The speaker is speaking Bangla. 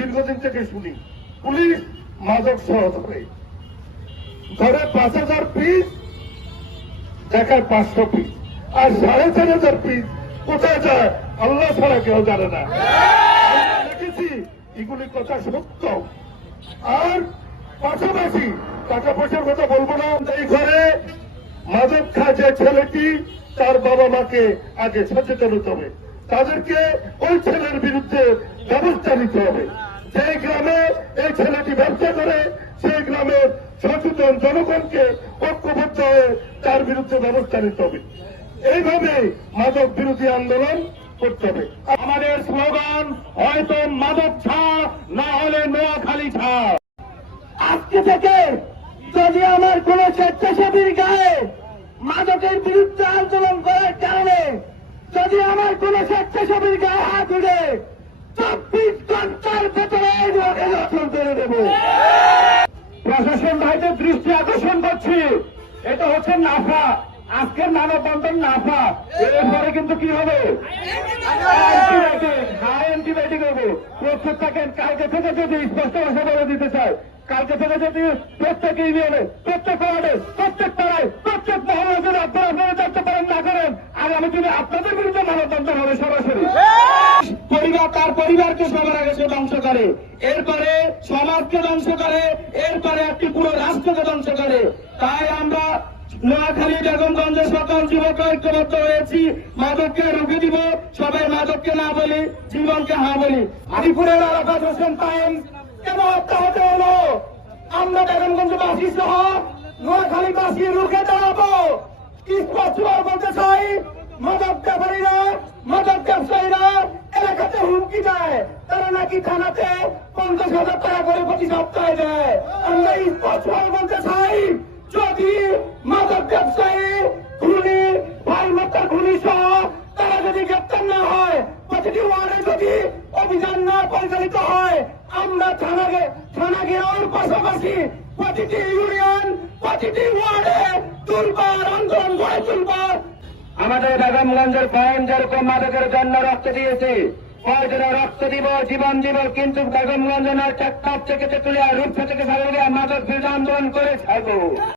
দীর্ঘদিন থেকে শুনি পুলিশ মাদক সহ ধরে 5,000 পিস, দেখায় 500 পিস, আর 4,500 পিস কোথায় যায় আল্লাহ ছাড়া কেউ জানে না। দেখেছি এগুলি কথা সত্য। আর পাশাপাশি টাকা পয়সার কথা বলবো না, এই ঘরে মাদক খায় যে ছেলেটি তার বাবা মাকে আগে সচেতন হতে হবে, তাদেরকে ওই ছেলের বিরুদ্ধে ব্যবস্থা নিতে হবে। যে গ্রামে এই ছেলেটি ব্যবসা করে সেই গ্রামের সচেতন জনগণকে ঐক্যবদ্ধ হয়ে তার বিরুদ্ধে ব্যবস্থা নিতে হবে। এইভাবে মাদক বিরোধী আন্দোলন করতে হবে। আমাদের স্লোগান হয়তো মাদক ছাড়, না হলে নোয়াখালী ছাড়। আজকে থেকে যদি আমার কোন স্বেচ্ছাসেবীর গায়ে মাদকের বিরুদ্ধে আন্দোলন করার কারণে যদি আমার কোন স্বেচ্ছাসেবীর গায়ে হাত উঠে 24 ঘন্টার ভেতরে দর্শন করে দেব। প্রশাসন ভাইদের দৃষ্টি আকর্ষণ করছি, এটা হচ্ছে নাফা, আজকের মানববন্ধন নাফা। এরপরে কিন্তু কি হবে, অ্যান্টিবায়োটিক হবে। প্রস্তুত থাকেন। কালকে থেকে যদি স্পষ্ট ভাষা বলে দিতে চাই, কালকে থেকে যদি প্রত্যেক ইউনিয়নে, প্রত্যেক ওয়ার্ডে, প্রত্যেক পাড়ায়, প্রত্যেক মহল্লা যদি আপনারা দেখতে পারেন না করেন, আগামী দিনে আপনাদের বিরুদ্ধে মানববন্ধন হবে সরাসরি। পরিবার তার পরিবারকে সবার আগে সে ধ্বংস করে, এরপরে সমাজকে ধ্বংস করে, এরপরে একটি পুরো রাষ্ট্রকে ধ্বংস করে। তাই আমরা নোয়াখালী বেগমগঞ্জের সকল যুবক ঐক্যবদ্ধ হয়েছি, মাদককে রুখে দিব। সবাই মাদককে না বলি, জীবনকে হা বলি। আলিপুরের আরাফাত হোসেন টাইম কেন হত্যা হতে হলো? আমরা বেগমগঞ্জবাসী সহ নোয়াখালীবাসী রুখে দাঁড়াবো। স্পষ্টভাবে বলতে চাই, মাদক ব্যাপারীরা, মাদক ব্যবসায়ীরা এলাকাতে হুমকি দেয়, তারা নাকি থানাতে 50,000 টাকা করে প্রতি সপ্তাহে দেয়। আমরা স্পষ্টভাবে বলতে চাই, যদি মাদক ব্যবসায়ী, খুনি, ভাই মাতার খুনি সহ তারা যদি গ্রেপ্তার না হয়, প্রতিটি ওয়ার্ডে যদি অভিযান না পরিচালিত হয়, আমরা থানা ঘেরাওর পাশাপাশি প্রতিটি ইউনিয়ন, প্রতিটি ওয়ার্ডে দুর্বার আন্দোলন গড়ে তুলব। আমাদের বেগমগঞ্জের কয়েন যেরকম মাদকের জন্য রক্ত দিয়েছে, কয়েকজনে রক্ত দিব, জীবন দিব, কিন্তু বেগমগঞ্জ নয়, টেকনাফ থেকে তুলে রূপসা থেকে ভালো মাদক বিরোধী আন্দোলন করে থাকবো।